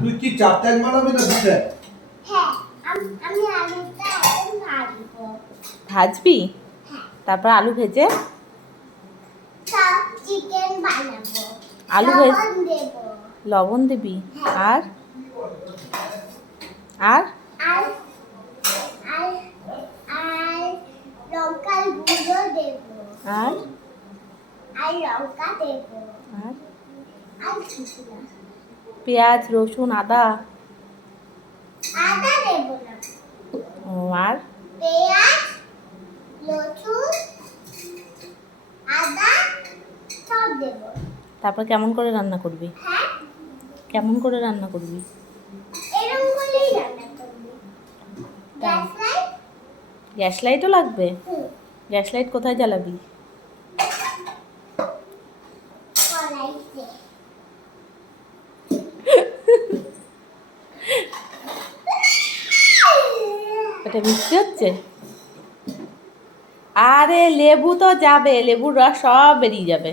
তুই কি চার ট্যাগ বানাবি না দু ট্যাগ? হ্যাঁ, আমি আলুটা এখন ভাজবো। ভাজবি? হ্যাঁ, তারপর আলু ভেজে সব চিকেন বানাবো। আলু লবণ দেবো। লবণ দিবি। হ্যাঁ। আর আর আর আর আর লঙ্কার গুঁড়ো দেবো। আর আর লঙ্কা দেবো। আর আর কিছু না। পেঁয়াজ রসুন আদা। আদা দেবো না। ও, আর পেঁয়াজ, রসুন, আদা সব দেবো। তারপর কেমন করে রান্না করবি? হ্যাঁ, কেমন করে রান্না করবি? এরকম করেই রান্না করবি। Gas light? গ্যাস লাইটও লাগবে? হুম, গ্যাস লাইট কোথায় জ্বালাবি? কড়াইতে। এটা মিষ্টি হচ্ছে? আরে লেবু তো যাবে, লেবুর রস সব বেরিয়ে যাবে।